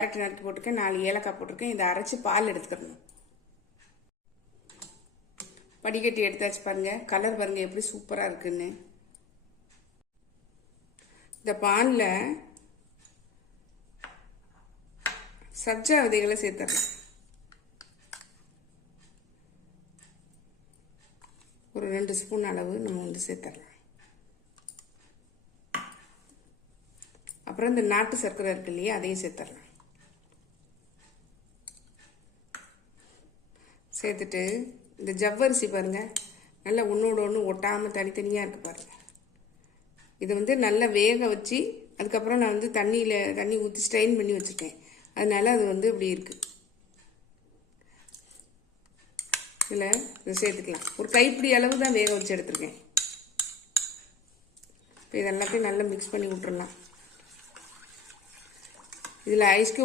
Carrot நறுக்கி போட்டிருக்கேன், 4 ஏலக்காய் போட்டிருக்கேன். இதை அரைச்சி பால் எடுத்துக்கணும். வடிகட்டி எடுத்தாச்சு பாருங்க. கலர் பாருங்க எப்படி சூப்பராக இருக்குன்னு. இந்த பாலில் சப்ஜா விதைகளை சேர்த்துடலாம். ஒரு 2 ஸ்பூன் அளவு நம்ம சேர்த்துடலாம். அப்புறம் இந்த நாட்டு சர்க்கரை இருக்கு இல்லையா, அதையும் சேர்த்துடலாம். சேர்த்துட்டு இந்த ஜவ்வரிசி பாருங்க, நல்லா ஒன்றோட ஒன்று ஒட்டாமல் தனித்தனியாக இருக்கு பாருங்க. இதை நல்லா வேக வச்சு அதுக்கப்புறம் நான் தண்ணி ஊற்றி ஸ்ட்ரெயின் பண்ணி வச்சுருக்கேன். அதனால அது இப்படி இருக்கு. இதில் இதை சேர்த்துக்கலாம். ஒரு கைப்பிடி அளவு தான் வேக வச்சு எடுத்துருக்கேன். இப்போ இதெல்லாத்தையும் நல்லா மிக்ஸ் பண்ணி விட்டுறலாம். இதில் ஐஸ் கியூப்